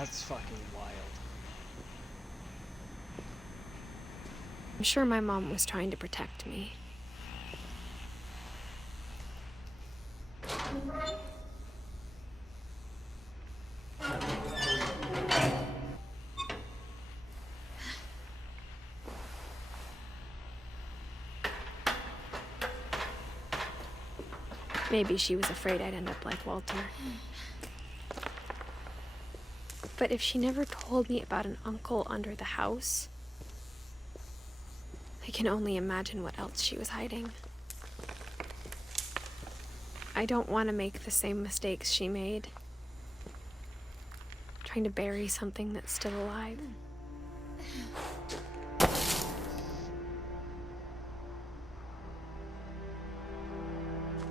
That's fucking wild. I'm sure my mom was trying to protect me. Maybe she was afraid I'd end up like Walter. But if she never told me about an uncle under the house, I can only imagine what else she was hiding. I don't want to make the same mistakes she made. Trying to bury something that's still alive.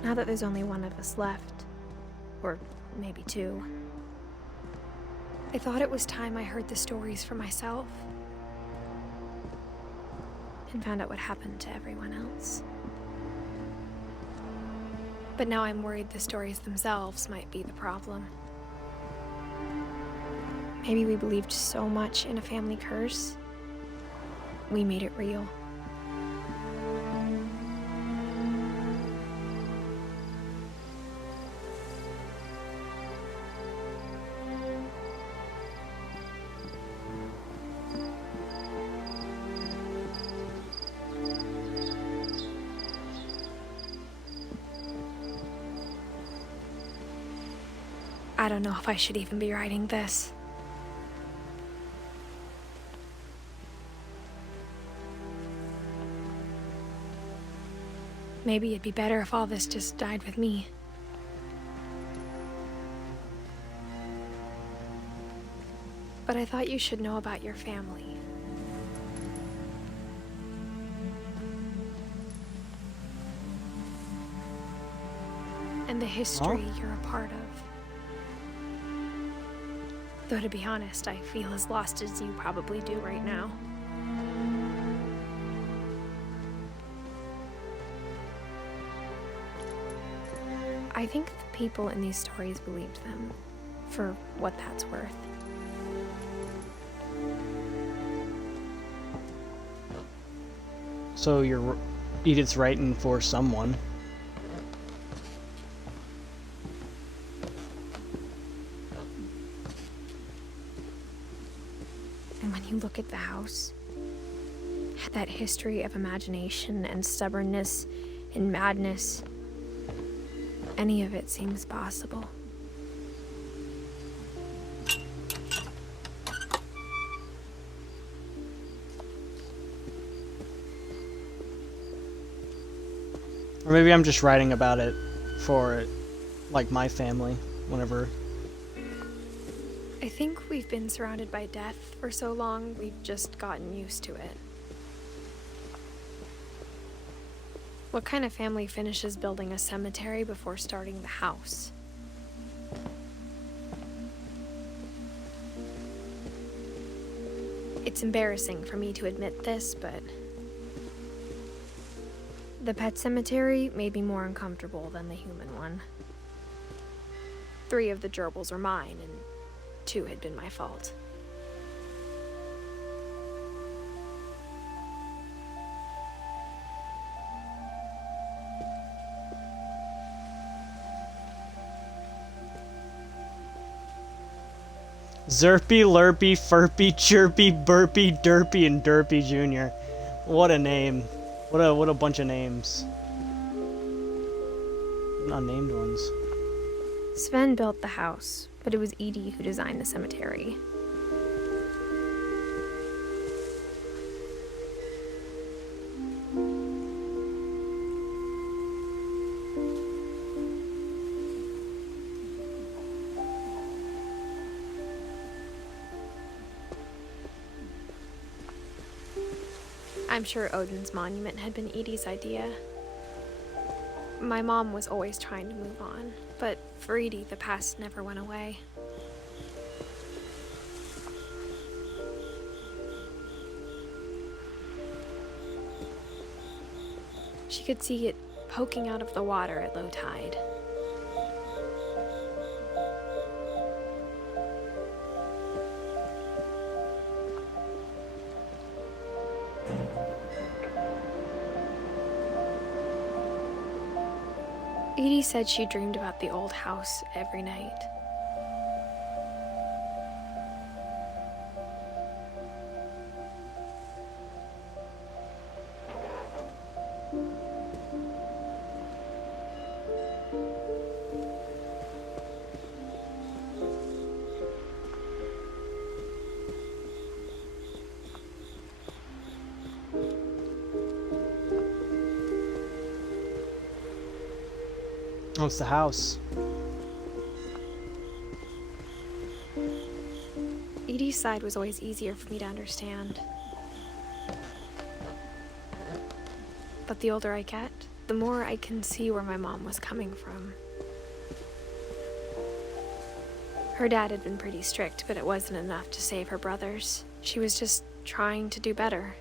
Now that there's only one of us left, or maybe two, I thought it was time I heard the stories for myself and found out what happened to everyone else. But now I'm worried the stories themselves might be the problem. Maybe we believed so much in a family curse, we made it real. I don't know if I should even be writing this. Maybe it'd be better if all this just died with me. But I thought you should know about your family. And the history you're a part of. Though to be honest, I feel as lost as you probably do right now. I think the people in these stories believed them, for what that's worth. So Edith's writing for someone. And when you look at the house, that history of imagination and stubbornness and madness, any of it seems possible. Or maybe I'm just writing about it for, like, my family, whenever. I think we've been surrounded by death for so long, we've just gotten used to it. What kind of family finishes building a cemetery before starting the house? It's embarrassing for me to admit this, but the pet cemetery made me more uncomfortable than the human one. 3 of the gerbils were mine, and 2 had been my fault. Zerpy, Lurpy, Furpy, Chirpy, Burpy, Derpy, and Derpy Jr. What a name. What a bunch of names. Unnamed ones. Sven built the house, but it was Edith who designed the cemetery. I'm sure Odin's monument had been Edie's idea. My mom was always trying to move on, but for Edie, the past never went away. She could see it poking out of the water at low tide. Edie said she dreamed about the old house every night. Oh, it's the house. Edie's side was always easier for me to understand. But the older I get, the more I can see where my mom was coming from. Her dad had been pretty strict, but it wasn't enough to save her brothers. She was just trying to do better.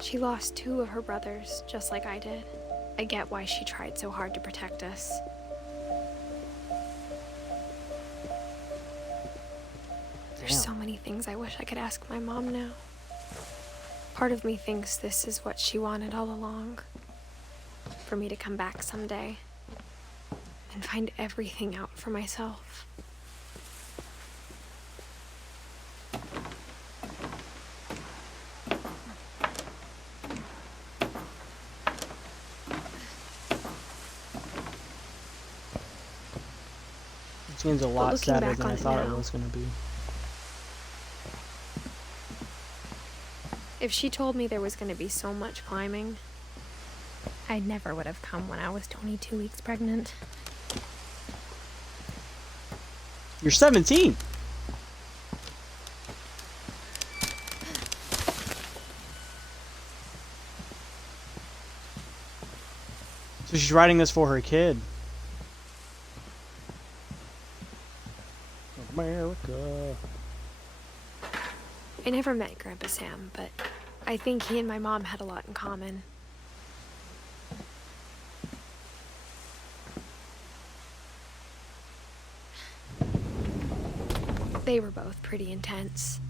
She lost 2 of her brothers, just like I did. I get why she tried so hard to protect us. There's so many things I wish I could ask my mom now. Part of me thinks this is what she wanted all along. For me to come back someday and find everything out for myself. It seems a lot sadder back than on I it thought it now. was going to be. If she told me there was going to be so much climbing, I never would have come when I was 22 weeks pregnant. You're 17! So she's writing this for her kid. America. I never met Grandpa Sam, but I think he and my mom had a lot in common. They were both pretty intense.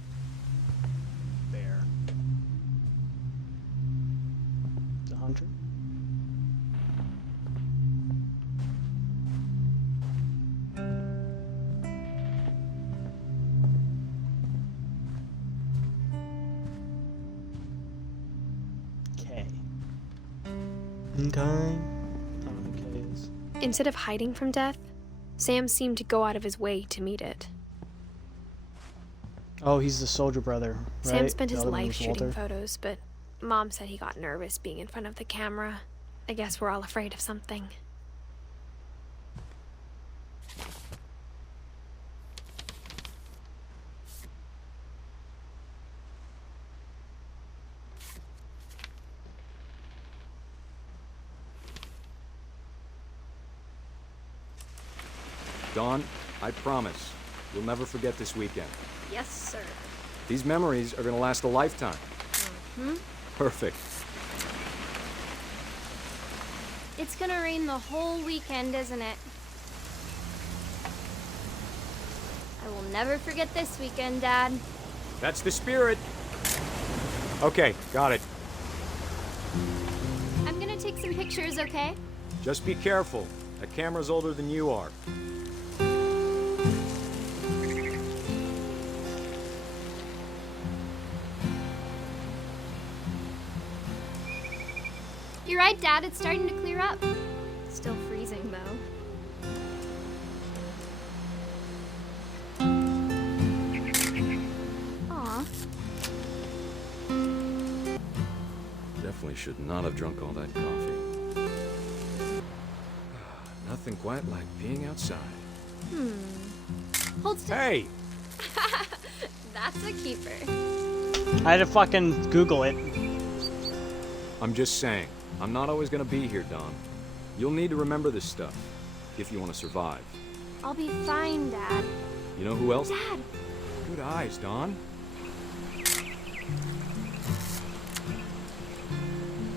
Bear. The hunter. K. Okay. I don't know what K is. Instead of hiding from death, Sam seemed to go out of his way to meet it. Oh, he's the soldier brother, right? Sam spent The his other one life was shooting Walter. photos, but Mom said he got nervous being in front of the camera. I guess we're all afraid of something. Dawn, I promise, you'll never forget this weekend. Yes, sir. These memories are gonna last a lifetime. Perfect. It's gonna rain the whole weekend, isn't it? I will never forget this weekend, Dad. That's the spirit. Okay, got it. I'm gonna take some pictures, okay? Just be careful. That camera's older than you are. You're right, Dad. It's starting to clear up. Still freezing, though. Aw. Definitely should not have drunk all that coffee. Nothing quite like being outside. Hold still. Hey! That's a keeper. I had to fucking Google it. I'm just saying, I'm not always gonna be here, Don. You'll need to remember this stuff, if you want to survive. I'll be fine, Dad. You know who else? Dad! Good eyes, Don.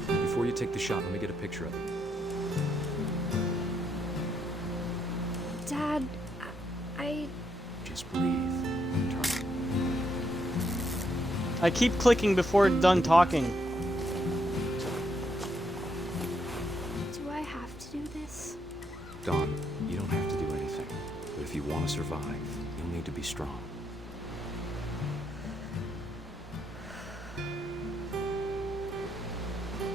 Before you take the shot, let me get a picture of it. Dad, I... Just breathe. Turn. I keep clicking before done talking. Do I have to do this? Dawn, you don't have to do anything. But if you want to survive, you'll need to be strong.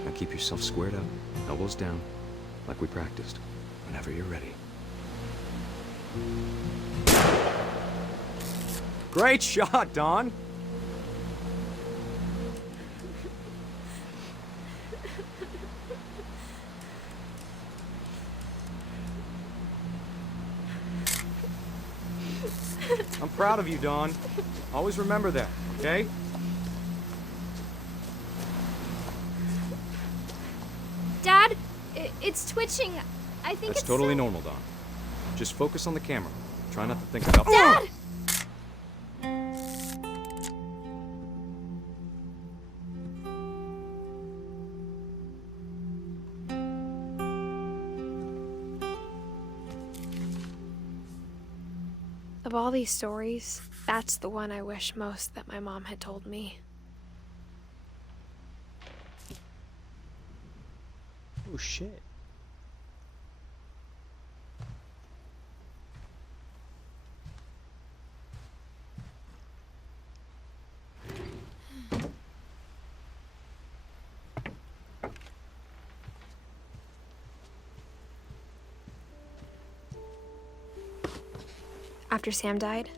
Now keep yourself squared up, elbows down, like we practiced, whenever you're ready. Great shot, Dawn! I'm proud of you, Dawn. Always remember that, okay? Dad, it's twitching. I think That's it's totally normal, Dawn. Just focus on the camera. Try not to think about... Dad! Of all these stories, that's the one I wish most that my mom had told me. Oh shit. After Sam died,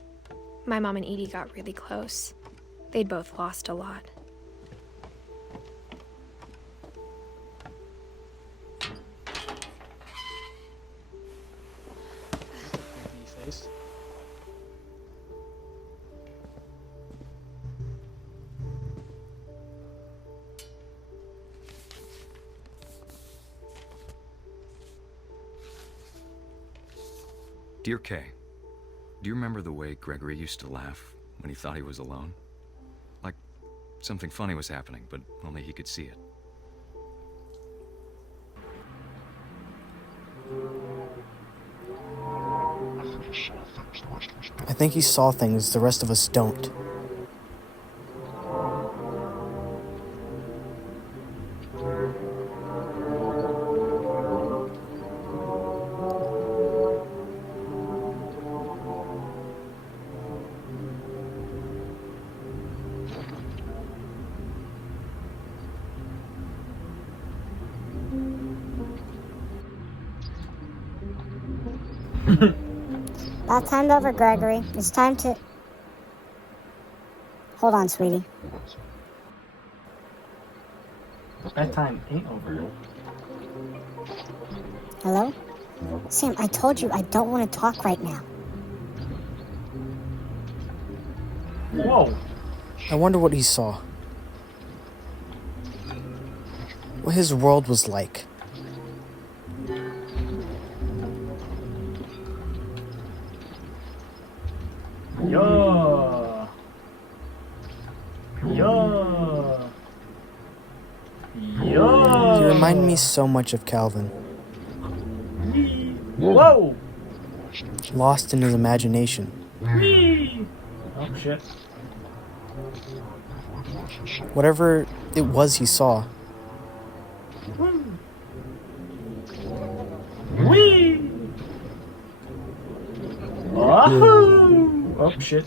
my mom and Edie got really close. They'd both lost a lot. Face. Dear Kay, do you remember the way Gregory used to laugh when he thought he was alone? Like something funny was happening, but only he could see it. I think he saw things the rest of us don't. About time's over, Gregory. It's time to... Hold on, sweetie. That time ain't over. Hello? Sam, I told you I don't want to talk right now. Whoa! I wonder what he saw. What his world was like. Yeah. Yeah. Yeah. He reminded me so much of Calvin. Whoa. Lost in his imagination. Whee. Oh shit. Whatever it was he saw. Whee. Oh. Oh shit.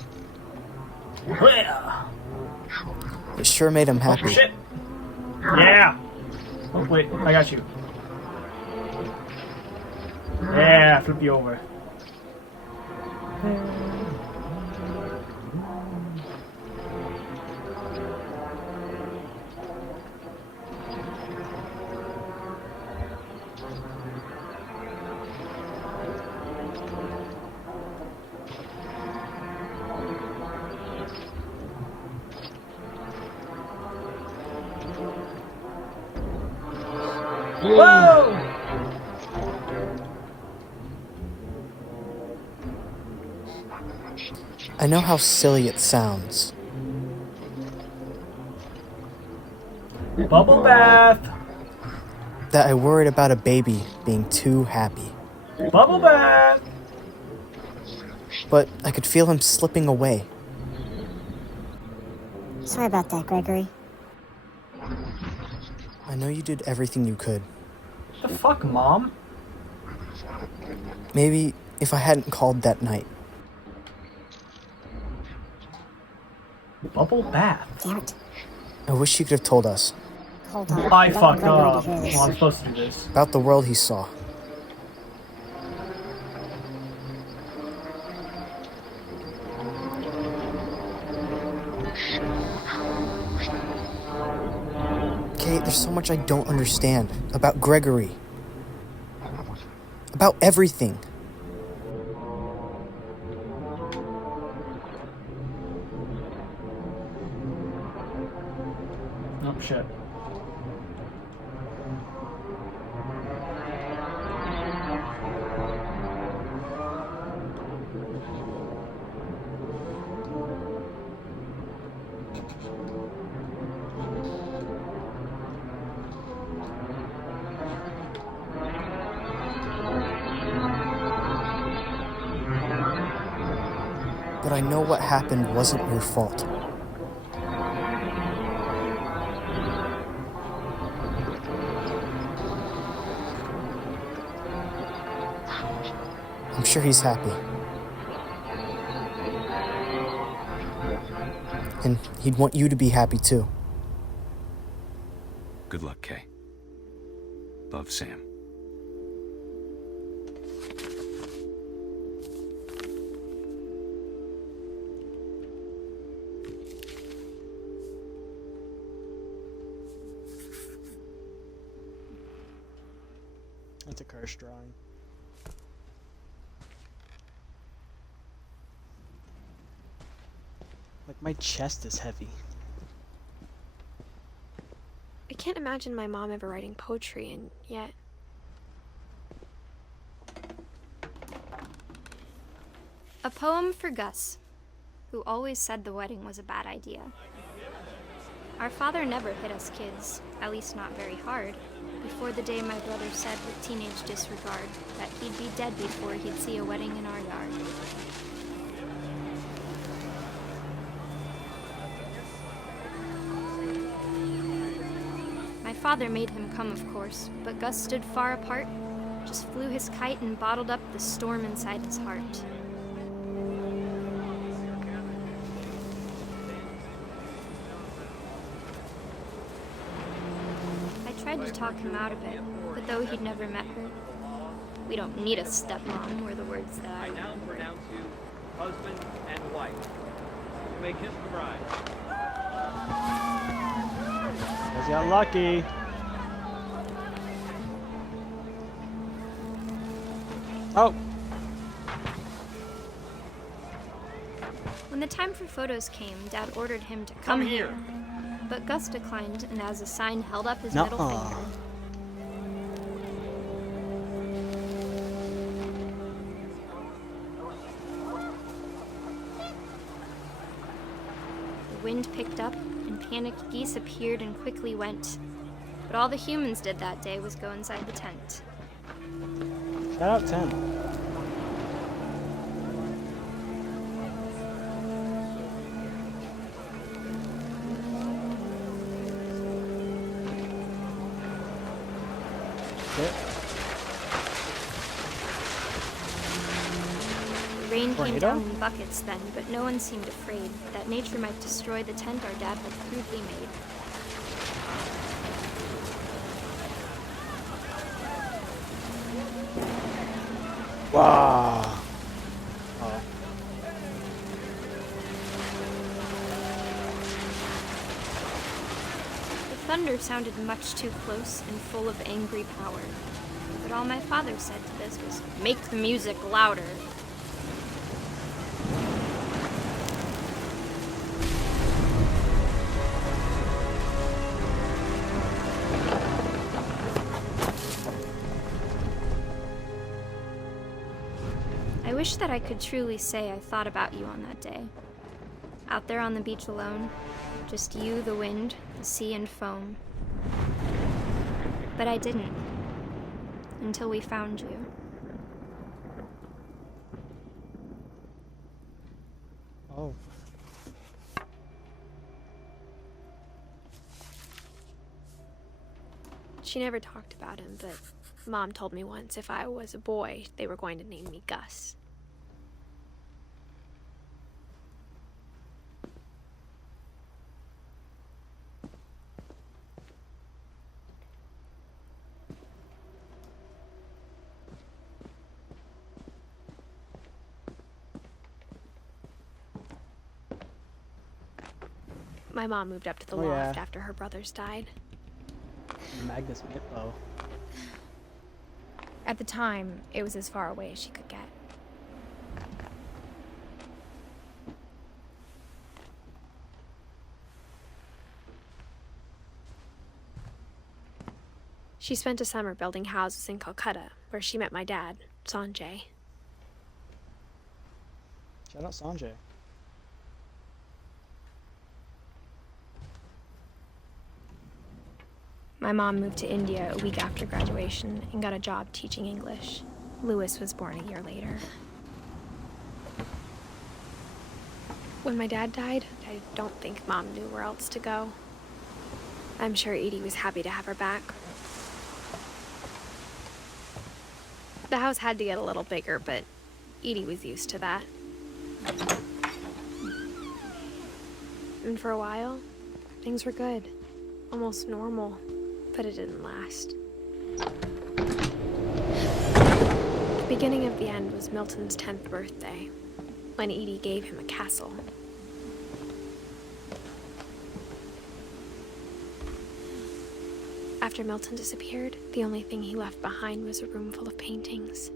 It sure made him Oh happy. shit. Yeah. Oh wait, I got you. Yeah, flip you over. Whoa! I know how silly it sounds. Bubble bath! That I worried about a baby being too happy. Bubble bath! But I could feel him slipping away. Sorry about that, Gregory. I know you did everything you could. The fuck, Mom? Maybe if I hadn't called that night. Bubble bath. Damn it. I wish you could have told us Hold on. I don't fucked want Gregory up. to hear this. Well, I'm supposed to do this. about the world he saw. Kate, there's so much I don't understand about Gregory. About everything. Oh, shit. But I know what happened wasn't your fault. I'm sure he's happy. And he'd want you to be happy too. Good luck, Kay. Love, Sam. That's a curse drawing. Like, my chest is heavy. I can't imagine my mom ever writing poetry, and yet. A poem for Gus, who always said the wedding was a bad idea. Our father never hit us kids, at least not very hard, before the day my brother said with teenage disregard that he'd be dead before he'd see a wedding in our yard. My father made him come, of course, but Gus stood far apart, just flew his kite and bottled up the storm inside his heart. I tried to talk him out of it, but though he'd never met her, "We don't need a stepmom," were the words that I I now remembered. pronounce you husband and wife. You may kiss the bride. Guys got lucky. Oh, When the time for photos came, Dad ordered him to come here. But Gus declined, and as a sign held up his middle nuh-uh. finger. The wind picked up, and panicked geese appeared and quickly went. But all the humans did that day was go inside the tent. Shout out 10. Shit. The rain came Tornado? down in buckets then, but no one seemed afraid that nature might destroy the tent our dad had crudely made. Wow. Oh. The thunder sounded much too close and full of angry power. But all my father said to this was, "Make the music louder." I wish that I could truly say I thought about you on that day. Out there on the beach alone, just you, the wind, the sea, and foam. But I didn't. Until we found you. Oh. She never talked about him, but Mom told me once if I was a boy, they were going to name me Gus. My mom moved up to the Oh, loft yeah. after her brothers died. Magnus Mitlow. At the time, it was as far away as she could get. She spent a summer building houses in Calcutta, where she met my dad, Sanjay. Shout out Sanjay. My mom moved to India a week after graduation and got a job teaching English. Louis was born a year later. When my dad died, I don't think Mom knew where else to go. I'm sure Edie was happy to have her back. The house had to get a little bigger, but Edie was used to that. And for a while, things were good. Almost normal, but it didn't last. The beginning of the end was Milton's 10th birthday, when Edie gave him a castle. After Milton disappeared, the only thing he left behind was a room full of paintings.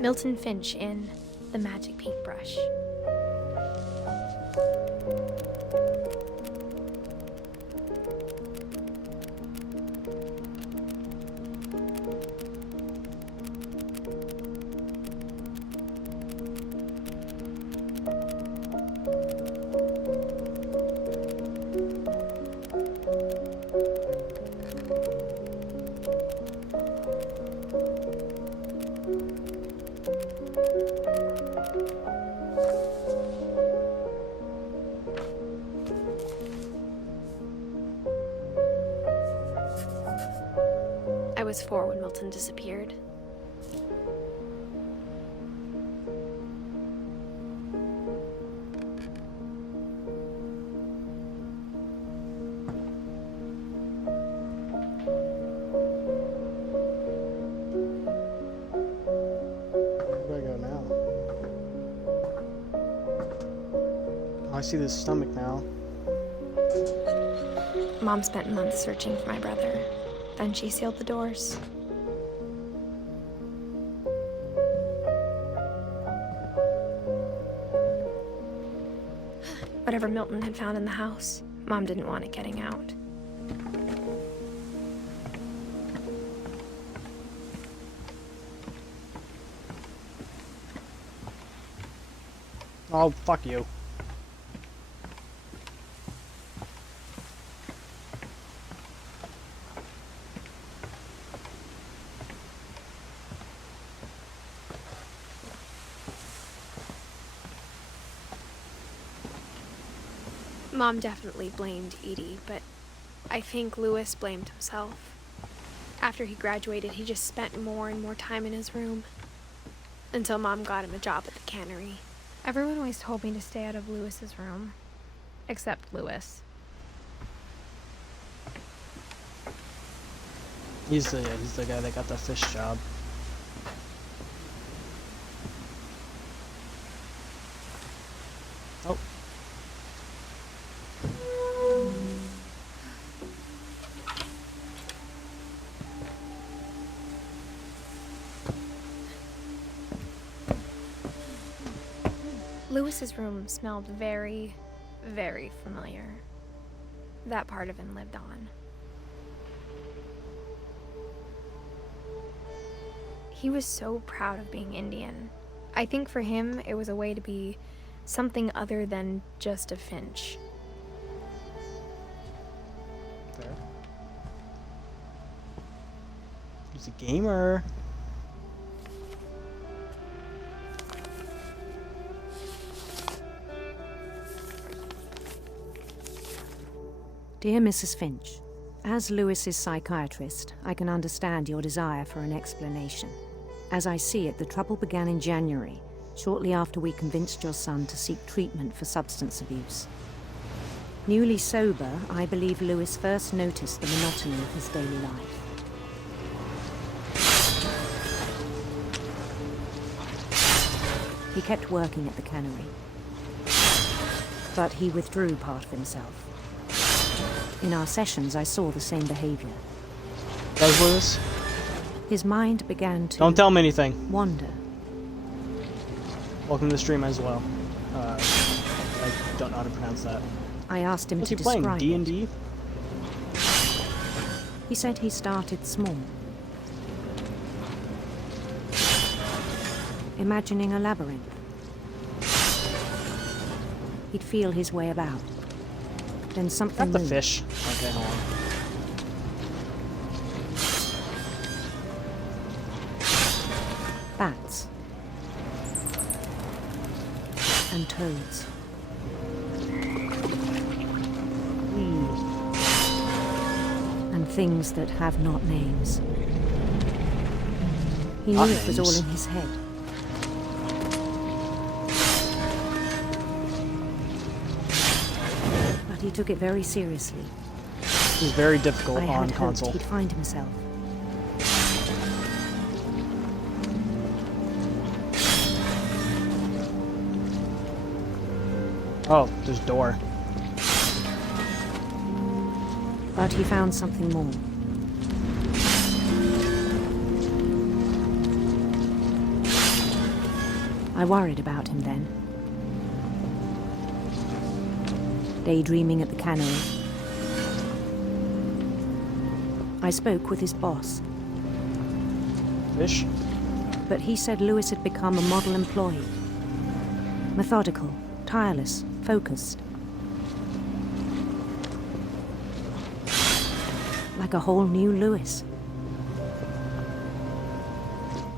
Milton Finch in The Magic Paintbrush. I was 4 when Milton disappeared. Where do I go now? Oh, I see the stomach now. Mom spent months searching for my brother. Then she sealed the doors. Whatever Milton had found in the house, Mom didn't want it getting out. Oh, fuck you. Mom definitely blamed Edie, but I think Louis blamed himself. After he graduated, he just spent more and more time in his room. Until Mom got him a job at the cannery. Everyone always told me to stay out of Louis's room. Except Louis. He's the guy that got the fish job. Oh. Lewis's room smelled very, very familiar. That part of him lived on. He was so proud of being Indian. I think for him, it was a way to be something other than just a Finch. Fair. He's a gamer. Dear Mrs. Finch, as Lewis's psychiatrist, I can understand your desire for an explanation. As I see it, the trouble began in January, shortly after we convinced your son to seek treatment for substance abuse. Newly sober, I believe Lewis first noticed the monotony of his daily life. He kept working at the cannery, but he withdrew part of himself. In our sessions, I saw the same behavior. Does Lewis? His mind began to... Don't tell me anything. ...wander. Welcome to the stream as well. I don't know how to pronounce that. I asked him What's to he playing? describe D&D? it. He said he started small. Imagining a labyrinth. He'd feel his way about. Then something Got the moved. fish. Okay, hold on. Bats. And toads. And things that have not names. He knew Not it was all names. in his head. But he took it very seriously. He's very difficult I on had console. hoped he'd find himself. Oh, there's a door. But he found something more. I worried about him then. Daydreaming at the cannery. I spoke with his boss, Fish? but he said Lewis had become a model employee. Methodical, tireless, focused. Like a whole new Lewis.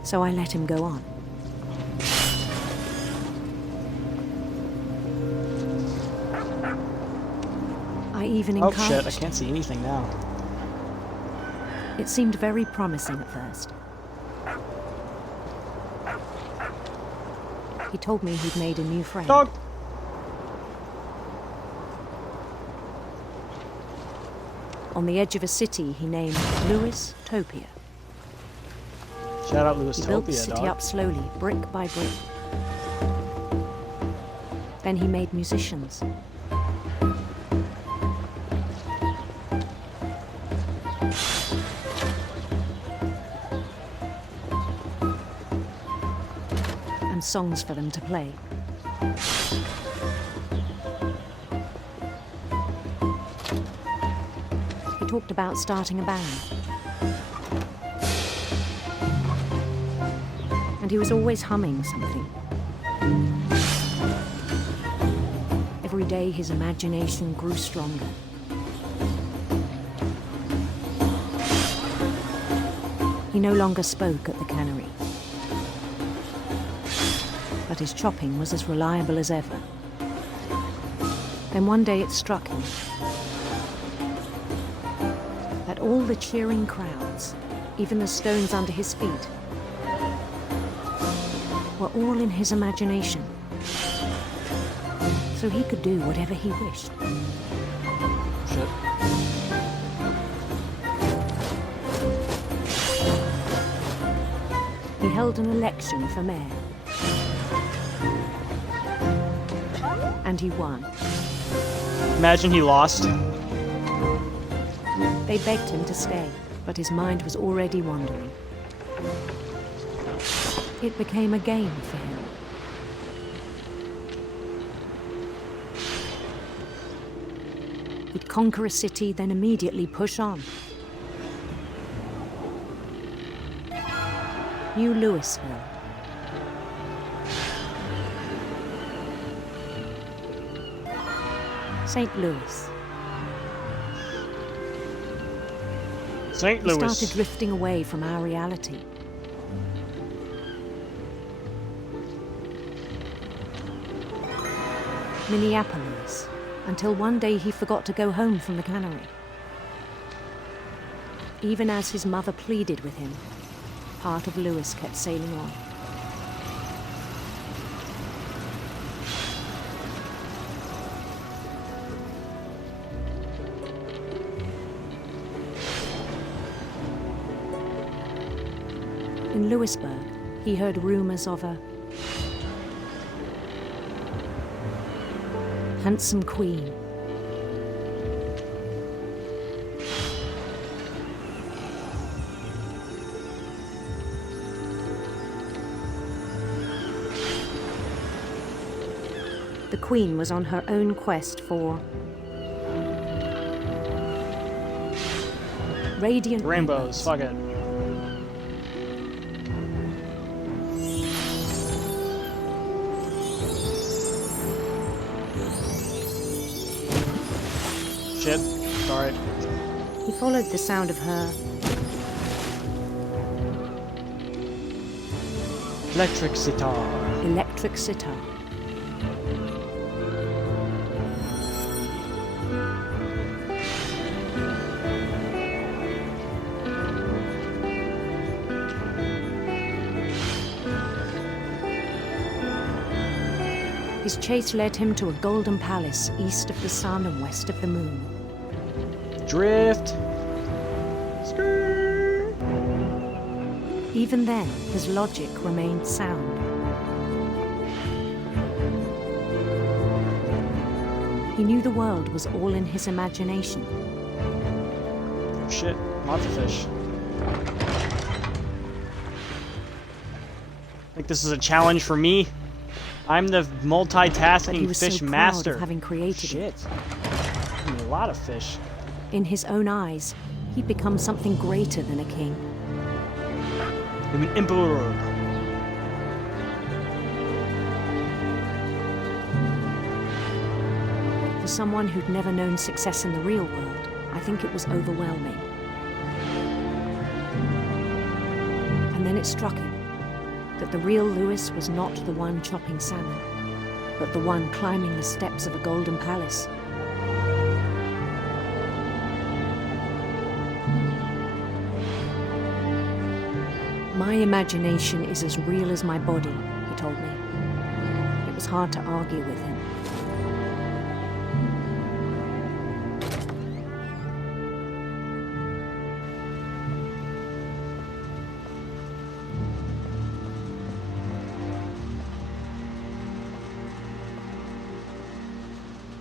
So I let him go on. I even Oh encouraged shit, I can't see anything now. It seemed very promising at first. He told me he'd made a new friend. Dog! On the edge of a city he named Lewis Topia. Shout out Lewis He built the Topia, city dog. up slowly, brick by brick. Then he made musicians. And songs for them to play. He talked about starting a band. And he was always humming something. Every day his imagination grew stronger. He no longer spoke at the cannery. But his chopping was as reliable as ever. Then one day it struck him that all the cheering crowds, even the stones under his feet, were all in his imagination. So he could do whatever he wished. Shit. He held an election for mayor. And he won. Imagine he lost. They begged him to stay, but his mind was already wandering. It became a game for him. conquer a city, then immediately push on. New Louisville. St. Louis. St. We Louis. started drifting away from our reality. Minneapolis, until one day he forgot to go home from the cannery. Even as his mother pleaded with him, part of Louis kept sailing on. In Louisburg, he heard rumors of a handsome queen. The queen was on her own quest for radiant Rainbows, fuck it. Shit. Sorry. He followed the sound of her Electric sitar. electric sitar. His chase led him to a golden palace east of the sun and west of the moon. Drift. Skirt. Even then, his logic remained sound. He knew the world was all in his imagination. Shit. Lots of fish. Think this is a challenge for me? I'm the But he multitasking was fish so proud master. of having created Shit. it. A lot of fish. In his own eyes, he'd become something greater than a king. I'm an emperor. For someone who'd never known success in the real world, I think it was overwhelming. And then it struck him that the real Louis was not the one chopping salmon, but the one climbing the steps of a golden palace. My imagination is as real as my body, he told me. It was hard to argue with him.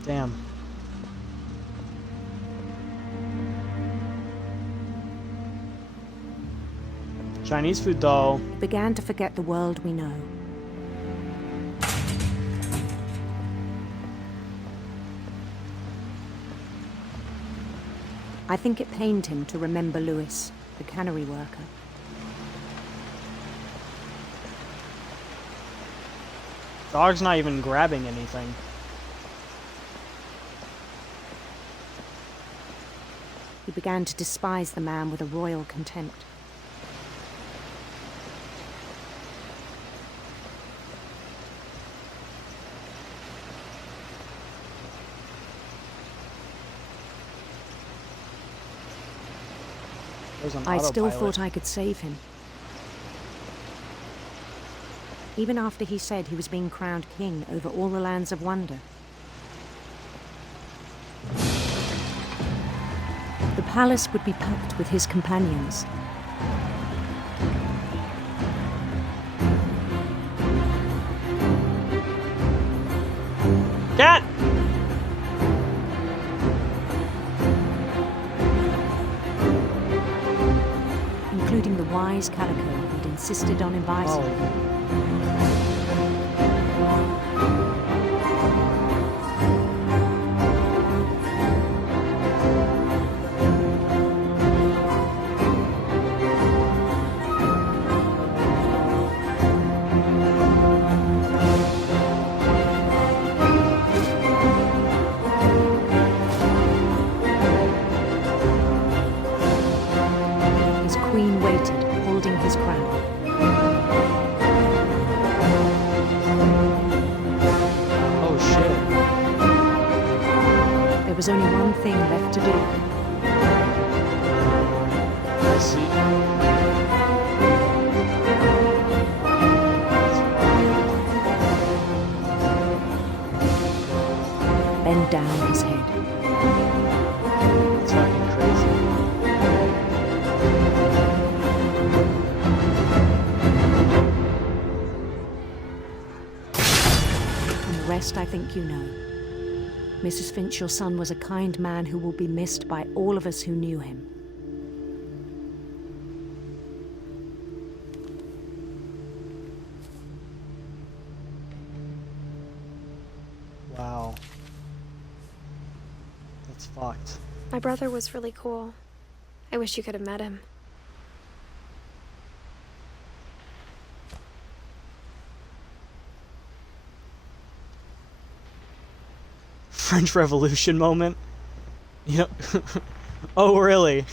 Damn. Chinese food though. Began to forget the world we know. I think it pained him to remember Louis, the cannery worker. Dog's not even grabbing anything. He began to despise the man with a royal contempt. There's an I still autopilot. thought I could save him. Even after he said he was being crowned king over all the lands of wonder. The palace would be packed with his companions. Cat! Including the wise Calico who'd insisted on advising him. was only one thing left to do. I see. Bend down his head. It's fucking crazy. And the rest I think you know. Mrs. Finch, your son was a kind man who will be missed by all of us who knew him. Wow. That's fucked. My brother was really cool. I wish you could have met him. French Revolution moment. You know. Oh, really?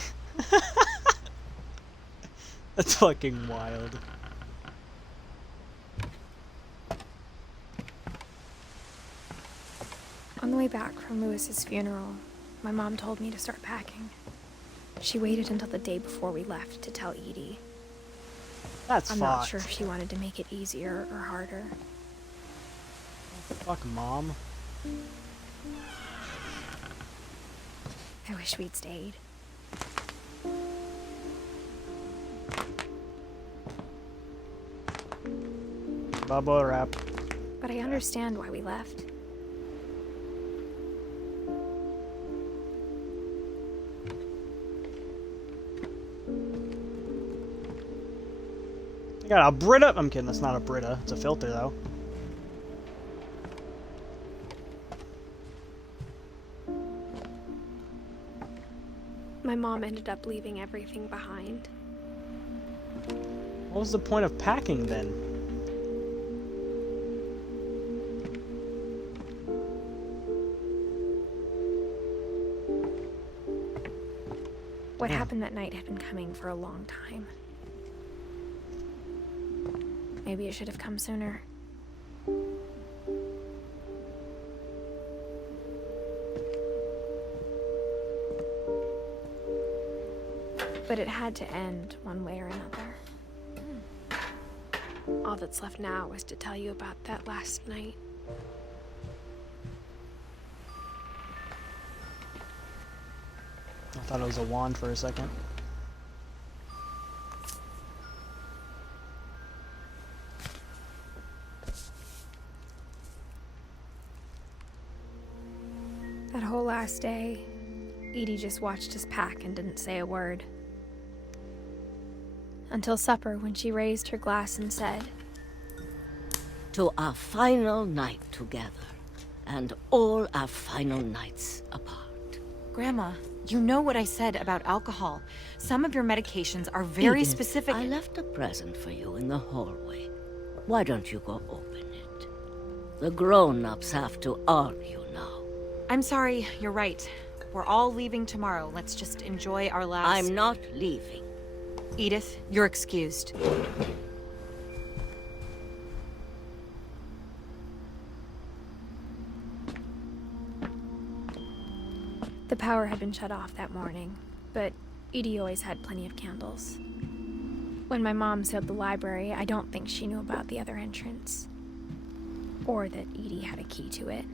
That's fucking wild. On the way back from Lewis's funeral, my mom told me to start packing. She waited until the day before we left to tell Edie. That's I'm fucked. not sure if she wanted to make it easier or harder. Fuck, Mom. I wish we'd stayed. Bubble wrap. But I understand why we left. I got a Brita. I'm kidding, that's not a Brita. It's a filter, though. My mom ended up leaving everything behind. What was the point of packing, then? What happened that night had been coming for a long time. Maybe it should have come sooner. But it had to end one way or another. All that's left now is to tell you about that last night. I thought it was a wand for a second. That whole last day, Edie just watched us pack and didn't say a word. Until supper, when she raised her glass and said, "To our final night together, and all our final nights apart." Grandma, you know what I said about alcohol. Some of your medications are very Edith, specific. I left a present for you in the hallway. Why don't you go open it? The grown-ups have to argue now. I'm sorry, you're right. We're all leaving tomorrow. Let's just enjoy our last... I'm not leaving. Edith, you're excused. the power had been shut off that morning, but Edie always had plenty of candles. When my mom sealed the library, I don't think she knew about the other entrance. Or that Edie had a key to it.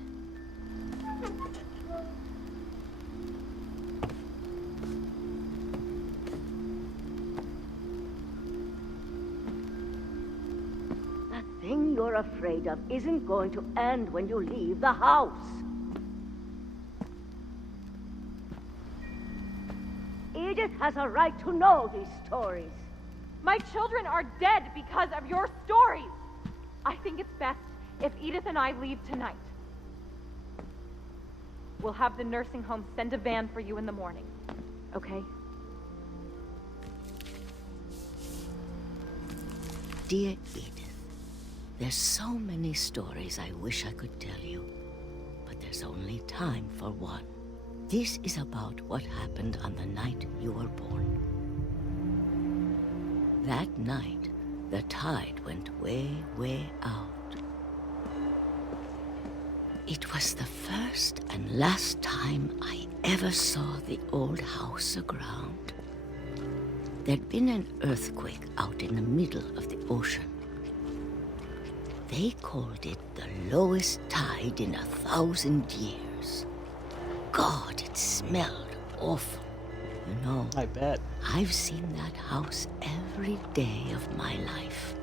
That thing you're afraid of isn't going to end when you leave the house. Edith has a right to know these stories. My children are dead because of your stories. I think it's best if Edith and I leave tonight. We'll have the nursing home send a van for you in the morning, okay? Dear Edith, there's so many stories I wish I could tell you, but there's only time for one. This is about what happened on the night you were born. That night, the tide went way, way out. It was the first and last time I ever saw the old house aground. There'd been an earthquake out in the middle of the ocean. They called it the lowest tide in 1,000 years. God, it smelled awful. You know, I bet. I've seen that house every day of my life.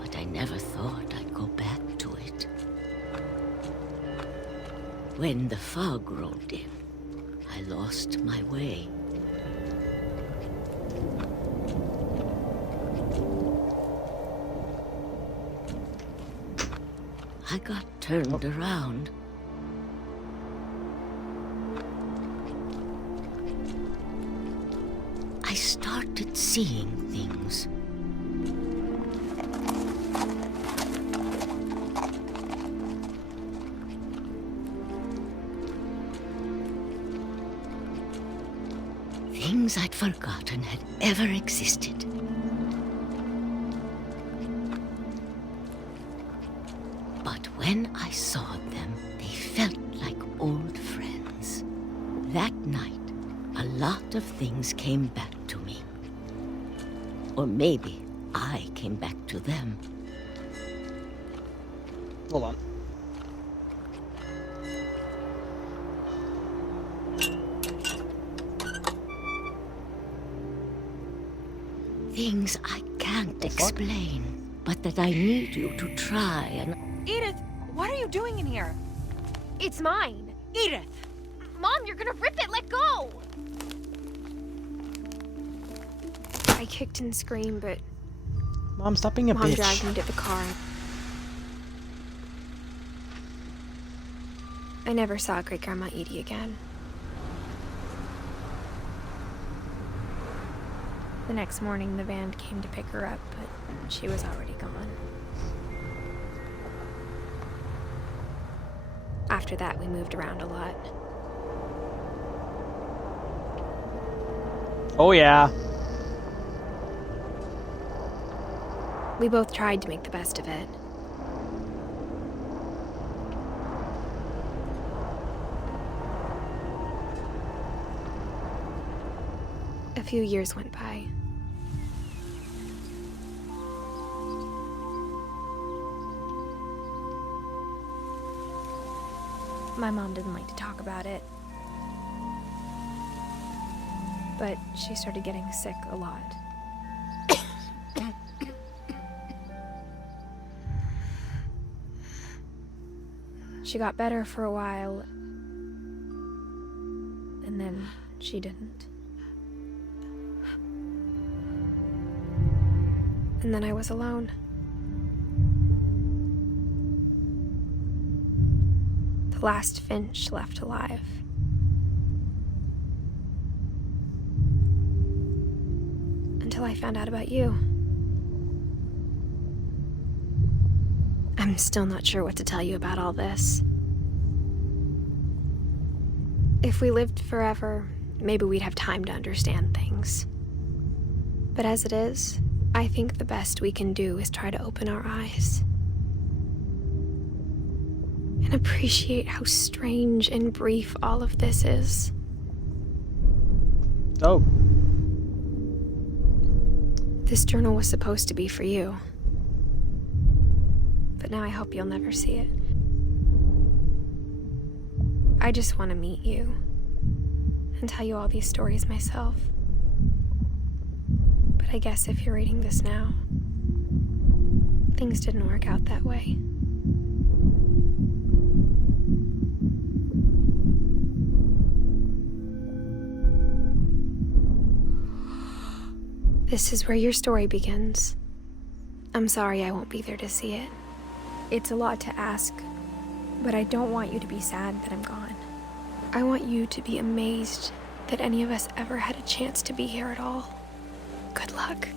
But I never thought I'd go back to it. When the fog rolled in, I lost my way. I got turned around. I started seeing things. Things I'd forgotten had ever existed. But when I saw them, they felt like old friends. That night, a lot of things came back to me. Or maybe I came back to them. Hold on. Things I can't explain, but that I need you to try and... Edith, what are you doing in here? It's mine. Edith! Mom, you're gonna rip it! Let go! I kicked and screamed, but Mom, stop being a Mom bitch. dragged me to the car. I never saw Great Grandma Edie again. The next morning, the van came to pick her up, but she was already gone. After that, we moved around a lot. Oh yeah. We both tried to make the best of it. A few years went by. My mom didn't like to talk about it. But she started getting sick a lot. She got better for a while, and then she didn't. And then I was alone. The last Finch left alive. Until I found out about you. I'm still not sure what to tell you about all this. If we lived forever, maybe we'd have time to understand things. But as it is, I think the best we can do is try to open our eyes. And appreciate how strange and brief all of this is. Oh. This journal was supposed to be for you. But now I hope you'll never see it. I just want to meet you and tell you all these stories myself. But I guess if you're reading this now, things didn't work out that way. This is where your story begins. I'm sorry I won't be there to see it. It's a lot to ask, but I don't want you to be sad that I'm gone. I want you to be amazed that any of us ever had a chance to be here at all. Good luck.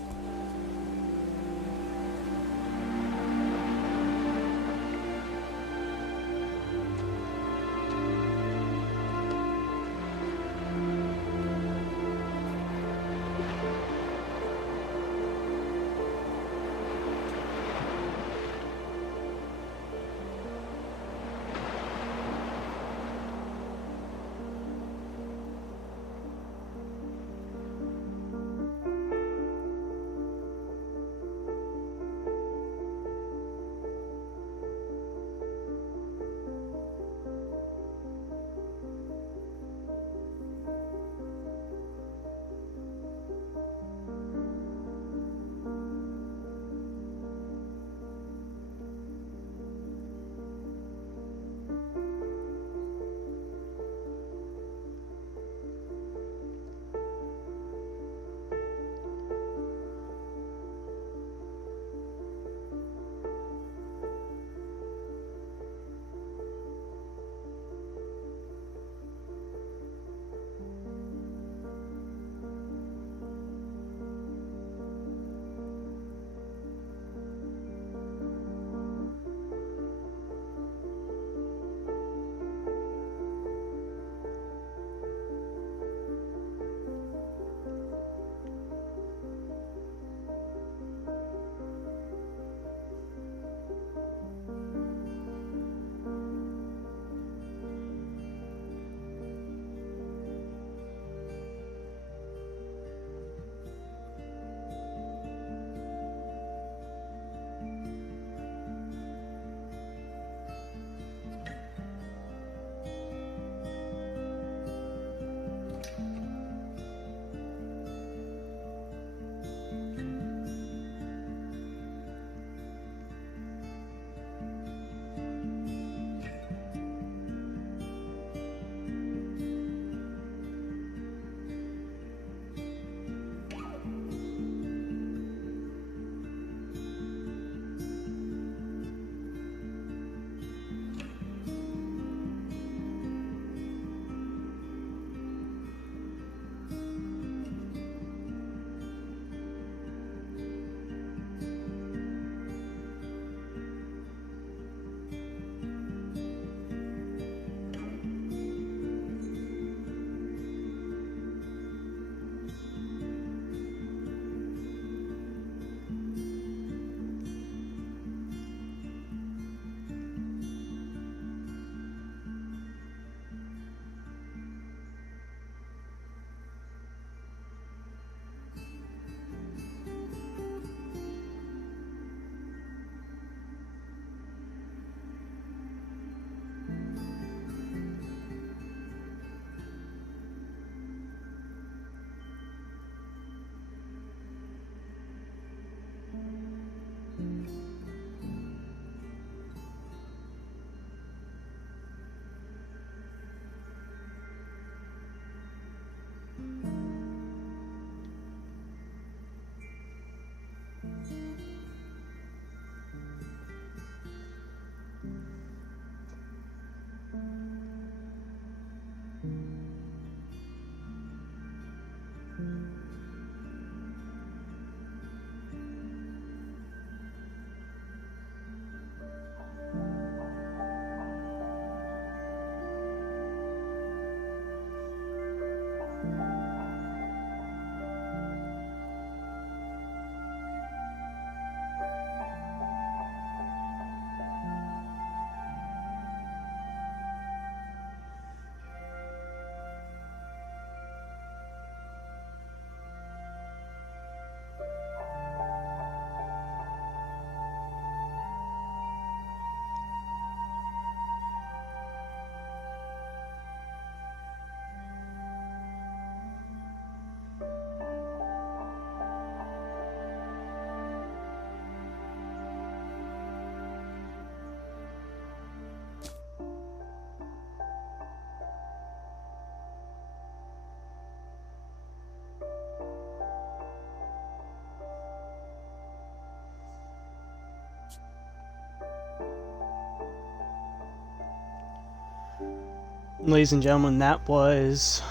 Ladies and gentlemen, that was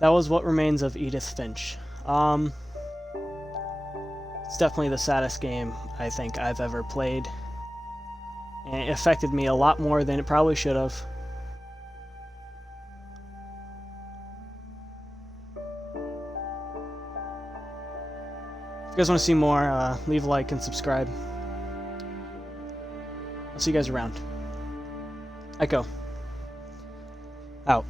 What Remains of Edith Finch. It's definitely the saddest game I think I've ever played. And it affected me a lot more than it probably should have. If you guys want to see more, leave a like and subscribe. I'll see you guys around. Echo. Out.